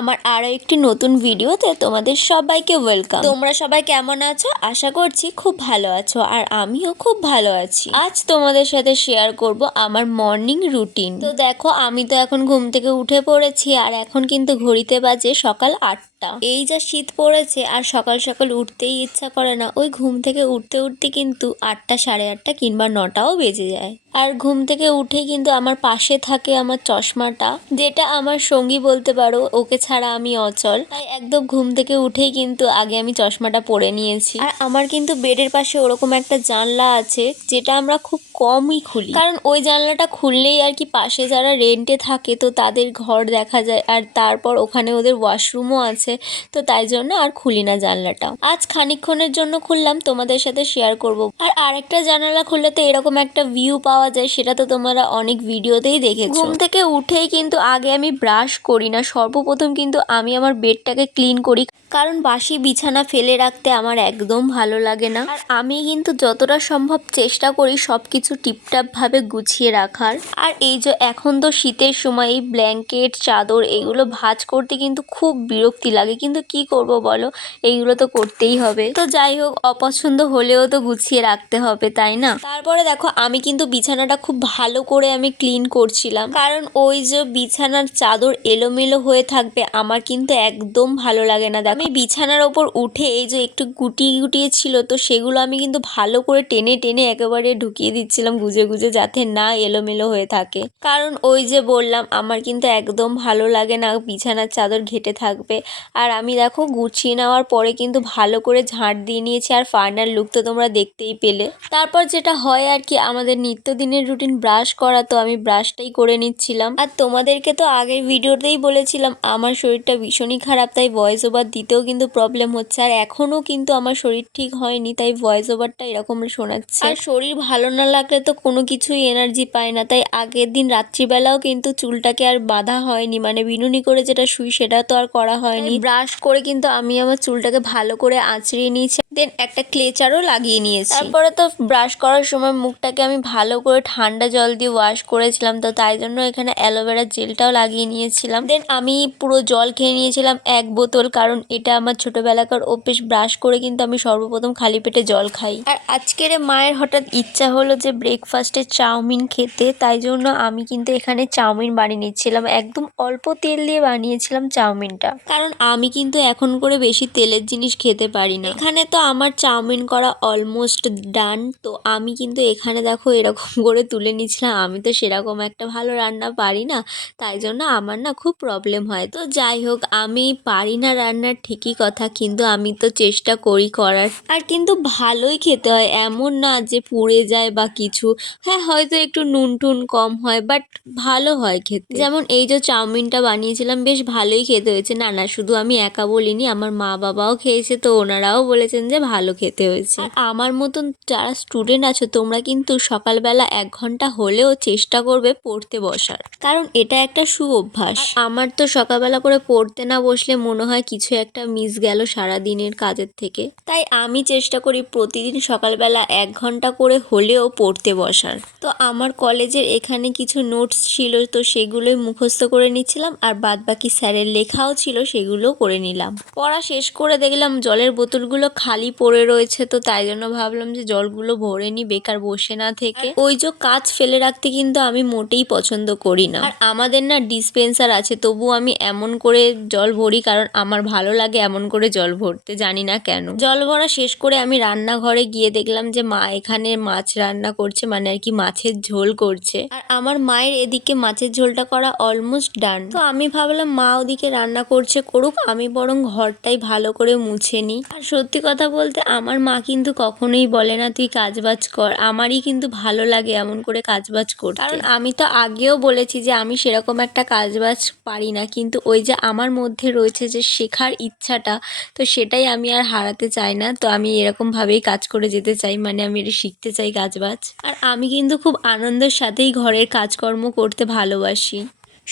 আমার আরো একটি নতুন ভিডিওতে তোমাদের সবাইকে ওয়েলকাম। তোমরা সবাই কেমন আছো? আশা করছি খুব ভালো আছো, আর আমিও খুব ভালো আছি। আজ তোমাদের সাথে শেয়ার করব আমার মর্নিং রুটিন। তো দেখো, আমি তো এখন ঘুম থেকে উঠে পড়েছি, আর এখন কিন্তু ঘড়িতে বাজে সকাল 8টা। এই যা শীত পড়েছে, আর সকাল সকাল উঠতেই ইচ্ছা করে না। ওই ঘুম থেকে উঠতে উঠতে কিন্তু 8টা, সাড়ে 8টা কিংবা 9টাও বেজে যায়। আর ঘুম থেকে উঠেই কিন্তু আমার পাশে থাকে আমার চশমাটা, যেটা আমার সঙ্গী বলতে পারো। ওকে ছাড়া আমি অচল। তাই একদম ঘুম থেকে উঠেই কিন্তু আগে আমি চশমাটা পরে নিয়েছি। আর আমার কিন্তু বেডের পাশে ওরকম একটা জানলা আছে, যেটা আমরা খুব কমই খুলি, কারণ ওই জানলাটা খুললেই আর কি পাশে যারা রেন্টে থাকে তো তাদের ঘর দেখা যায়, আর তারপর ওখানে ওদের ওয়াশরুমও আছে। তো তাই জন্য আর খুলি না জানলাটা। আজ খানিকক্ষণের জন্য খুললাম, তোমাদের সাথে শেয়ার করব। আর আরেকটা জানালা খুললে তো এরকম একটা ভিউ পাওয়া যায়, সেটা তো তোমরা অনেক ভিডিওতেই দেখেছো। ঘুম থেকে উঠেই কিন্তু আগে আমি ব্রাশ করি না, সর্বপ্রথম কিন্তু আমি আমার বেডটাকে ক্লিন করি, কারণ বাসি বিছানা ফেলে রাখতে আমার একদম ভালো লাগে না। আর আমি কিন্তু যতটা সম্ভব চেষ্টা করি সবকিছু টিপটাপ ভাবে গুছিয়ে রাখার। আর এই যে এখন তো শীতের সময়, এই ব্ল্যাঙ্কেট চাদর এগুলো ভাঁজ করতে কিন্তু খুব বিরক্তি লাগে, কিন্তু কি করব বলো, এইগুলো তো করতেই হবে। তো যাই হোক, অপছন্দ হলেও তো গুছিয়ে রাখতে হবে, তাই না? তারপরে দেখো, আমি কিন্তু বিছানাটা খুব ভালো করে আমি ক্লিন করছিলাম, কারণ ওই যে বিছানার চাদর এলোমেলো হয়ে থাকবে আমার কিন্তু একদম ভালো লাগে না। দেখো, আমি বিছানার ওপর উঠে এই যে একটু গুটিয়ে গুটিয়ে ছিল, তো সেগুলো আমি কিন্তু ভালো করে টেনে টেনে একেবারে ঢুকিয়ে দিচ্ছিলাম গুজে গুজে, যাতে না এলোমেলো হয়ে থাকে। কারণ ওই যে বললাম, আমার কিন্তু একদম ভালো লাগে না বিছানার চাদর ঘেটে থাকবে। আর আমি দেখো গুছিয়ে নেওয়ার পরে কিন্তু ভালো করে ঝাঁট দিয়ে নিয়েছি, আর ফাইনাল লুক তো তোমরা দেখতেই পেলে। তারপর যেটা হয় আর কি, আমাদের নিত্যদিনের রুটিন ব্রাশ করা, তো আমি ব্রাশটাই করে নিচ্ছিলাম। আর তোমাদেরকে তো আগের ভিডিওতেই বলেছিলাম আমার শরীরটা ভীষণই খারাপ, তাই ভয়েস ওভার দিতেও কিন্তু প্রবলেম হচ্ছে। আর এখনও কিন্তু আমার শরীর ঠিক হয়নি, তাই ভয়েস ওভারটা এরকম শোনাচ্ছে। আর শরীর ভালো না লাগলে তো কোনো কিছুই এনার্জি পায় না, তাই আগের দিন রাত্রিবেলাও কিন্তু চুলটাকে আর বাঁধা হয়নি, মানে বিনুনি করে যেটা শুই সেটা তো আর করা হয়নি। ব্রাশ করে কিন্তু আমি আমার চুলটাকে ভালো করে আঁচড়িয়ে নিয়েছি, দেন একটা ক্লেচারও লাগিয়ে নিয়েছি। তারপরে তো ব্রাশ করার সময় মুখটাকে আমি ভালো করে ঠান্ডা জল দিয়ে ওয়াশ করেছিলাম, তো তাই জন্য এখানে অ্যালোভেরা জেলটাও লাগিয়ে নিয়েছিলাম। দেন আমি পুরো জল খেয়ে নিয়েছিলাম 1 বোতল, কারণ এটা আমার ছোটবেলাকার অভ্যেস। ব্রাশ করে কিন্তু আমি সর্বপ্রথম খালি পেটে জল খাই। আর আজকের মায়ের হঠাৎ ইচ্ছা হলো যে ব্রেকফাস্টে চাউমিন খেতে, তাই জন্য আমি কিন্তু এখানে চাউমিন বানিয়ে নিচ্ছিলাম। একদম অল্প তেল দিয়ে বানিয়েছিলাম চাউমিনটা, কারণ আমি কিন্তু এখন করে বেশি তেলের জিনিস খেতে পারি না। এখানে তো আমার চাউমিন করা অলমোস্ট ডান। তো আমি কিন্তু এখানে দেখো এরকম করে তুলে নিচ্ছিলাম। আমি তো সেরকম একটা ভালো রান্না পারি না, তাই জন্য আমার না খুব প্রবলেম হয়। তো যাই হোক, আমি পারি না রান্নার ঠিকই কথা, কিন্তু আমি তো চেষ্টা করি করার। আর কিন্তু ভালোই খেতে হয়, এমন না যে পুড়ে যায় বা কিছু। হ্যাঁ, হয়তো একটু নুন টুন কম হয়, বাট ভালো হয় খেতে। যেমন এই যে চাউমিনটা বানিয়েছিলাম, বেশ ভালোই খেতে হয়েছে। না না, শুধু আমি একা বলিনি, আমার মা বাবাও খেয়েছে, তো ওনারাও বলেছেন যে ভালো খেতে হয়েছে। আর আমার মতন যারা স্টুডেন্ট আছো, তোমরা কিন্তু সকালবেলা 1 ঘন্টা হলেও চেষ্টা করবে পড়তে বসার, কারণ এটা একটা সুঅভ্যাস। আমার তো সকালবেলা করে পড়তে না বসলে মনে হয় কিছু একটা মিস গেল সারাদিনের কাজের থেকে। তাই আমি চেষ্টা করি প্রতিদিন সকালবেলা 1 ঘন্টা করে হলেও পড়তে বসার। তো আমার কলেজের এখানে কিছু নোটস ছিল, তো সেগুলোই মুখস্থ করে নিচ্ছিলাম, আর বাদ বাকি স্যারের লেখাও ছিল, সেগুলোও করে নিলাম। পড়া শেষ করে দেখলাম জলের বোতলগুলো খালি পড়ে রয়েছে, তো তাই জন্য ভাবলাম যে জলগুলো ভরে নি, বেকার বসে না থেকে। ওই যে কাজ ফেলে রাখতে কিন্তু আমি মোটেই পছন্দ করি না। আর আমাদের না ডিসপেন্সার আছে, তবু আমি এমন করে জল ভরি, কারণ আমার ভালো লাগে এমন করে জল ভরতে, জানি না কেন। জল ভরা শেষ করে আমি রান্নাঘরে গিয়ে দেখলাম যে মা এখানে মাছ রান্না করছে, মানে আর কি মাছের ঝোল করছে। আর আমার মায়ের এদিকে মাছের ঝোলটা করা অলমোস্ট ডান। তো আমি ভাবলাম মা ওদিকে রান্না করছে, করুক, আমি বরং ঘরটাই ভালো করে মুছে নিই। আর সত্যি কথা বলতে, আমার মা কিন্তু কখনোই বলে না তুই কাজবাজ কর। আমারই কিন্তু ভালো লাগে এমন করে কাজবাজ করতে, কারণ আমি তো আগেও বলেছি যে আমি সেরকম একটা কাজবাজ পারি না, কিন্তু ওই যে আমার মধ্যে রয়েছে যে শেখার ইচ্ছাটা, তো সেটাই আমি আর হারাতে চাই না। তো আমি এরকম ভাবেই কাজ করে যেতে চাই, মানে আমি এটা শিখতে চাই কাজবাজ। আর আমি কিন্তু খুব আনন্দের সাথেই ঘরের কাজকর্ম করতে ভালোবাসি।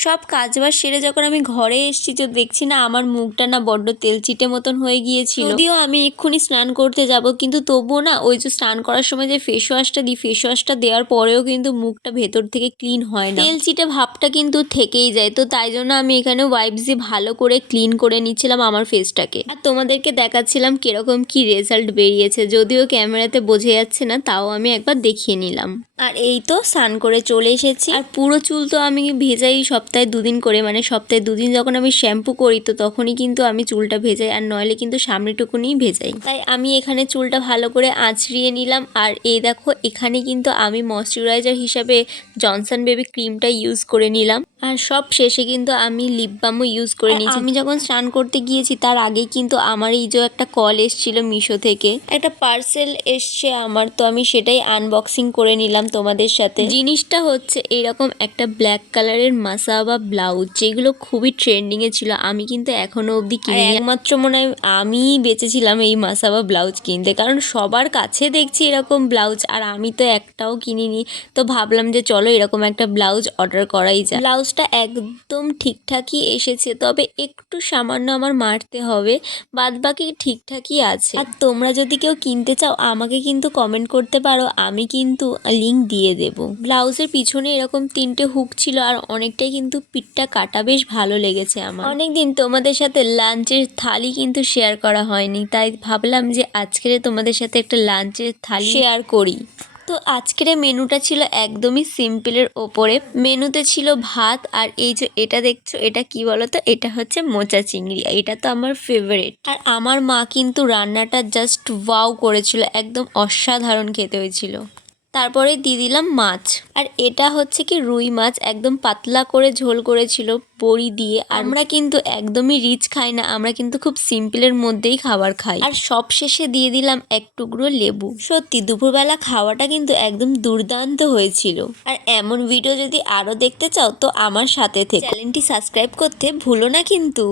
সব কাজবাজ সেরে যখন আমি ঘরে এসেছি তো দেখছি না আমার মুখটা না বড্ড তেলচিটে মতন হয়ে গিয়েছিল। যদিও আমি এক্ষুনি স্নান করতে যাব, কিন্তু তবুও না ওই যে স্নান করার সময় যে ফেস ওয়াশটা দিই, ফেস ওয়াশটা দেওয়ার পরেও কিন্তু মুখটা ভেতর থেকে ক্লিন হয় না, তেলচিটে ভাবটা কিন্তু থেকেই যায়। তো তাই জন্য আমি এখানে ওয়াইপস দিয়ে ভালো করে ক্লিন করে নিচ্ছিলাম আমার ফেসটাকে, আর তোমাদেরকে দেখাচ্ছিলাম কিরকম কি রেজাল্ট বেরিয়েছে। যদিও ক্যামেরাতে বোঝা যাচ্ছে না, তাও আমি একবার দেখিয়ে নিলাম। আর এই তো স্নান করে চলে এসেছি। আর পুরো চুল তো আমি ভেজাই সপ্তাহে 2 দিন করে, মানে সপ্তাহে 2 দিন যখন আমি শ্যাম্পু করি তো তখনই কিন্তু আমি চুলটা ভেজাই, আর নইলে কিন্তু সামনেটুকুনি ভেজাই। তাই আমি এখানে চুলটা ভালো করে আঁচড়িয়ে নিলাম। আর এই দেখো এখানে কিন্তু আমি ময়শ্চারাইজার হিসাবে জনসন বেবি ক্রিমটা ইউজ করে নিলাম। আর সব শেষে কিন্তু আমি লিপ বামও ইউজ করে নিয়েছি। আমি যখন স্নান করতে গিয়েছি তার আগেই কিন্তু আমার এই যে একটা কল এসেছিল মিশো থেকে, একটা পার্সেল এসছে আমার, তো আমি সেটাই আনবক্সিং করে নিলাম তোমাদের সাথে। জিনিসটা হচ্ছে এরকম একটা ব্ল্যাক কালারের মাসাবা ব্লাউজ, যেগুলো খুবই ট্রেন্ডিং এ ছিল। আমি কিন্তু এখনো অবধি কিনি, একমাত্র মনে হয় আমিই বেঁচেছিলাম এই মাসাবা ব্লাউজ কিনতে, কারণ সবার কাছে দেখছি এরকম ব্লাউজ, আর আমি তো একটাও কিনিনি। তো ভাবলাম যে চলো এরকম একটা ব্লাউজ অর্ডার করাই যায়। ব্লাউজটা একদম ঠিকঠাকই এসেছে, তবে একটু সামান্য আমার মারতে হবে, বাদবাকি ঠিকঠাকই আছে। আর তোমরা যদি কেউ কিনতে চাও আমাকে কিন্তু কমেন্ট করতে পারো, আমি কিন্তু লিংক দিয়ে দেবো। ব্লাউজের পিছনে এরকম 3টে হুক ছিল, আর অনেকটাই কিন্তু পিঠটা কাটা, বেশ ভালো লেগেছে আমার। অনেকদিন তোমাদের সাথে লাঞ্চের থালি কিন্তু শেয়ার করা হয়নি, তাই ভাবলাম যে আজকের তোমাদের সাথে একটা লাঞ্চের থালি শেয়ার করি। তো আজকের মেনুটা ছিল একদমই সিম্পলের ওপরে। মেনুতে ছিল ভাত, আর এই যে এটা দেখছো এটা কি বলো তো, এটা হচ্ছে মোচা চিংড়ি। এটা তো আমার ফেভারিট, আর আমার মা কিন্তু রান্নাটা জাস্ট ওয়াও করেছিল, একদম অসাধারণ খেতে হয়েছিল। তারপরে দিয়ে দিলাম মাছ, আর এটা হচ্ছে কি রুই মাছ, একদম পাতলা করে ঝোল করেছিল বড়ি দিয়ে। আমরা কিন্তু একদমই রিচ খাই না, আমরা কিন্তু খুব সিম্পলের মধ্যেই খাবার খাই। আর সব শেষে দিয়ে দিলাম এক টুকরো লেবু। সত্যি দুপুরবেলা খাওয়াটা কিন্তু একদম দুর্দান্ত হয়েছিল। আর এমন ভিডিও যদি আরো দেখতে চাও তো আমার সাথে থেকে চ্যানেলটি সাবস্ক্রাইব করতে ভুলো না কিন্তু।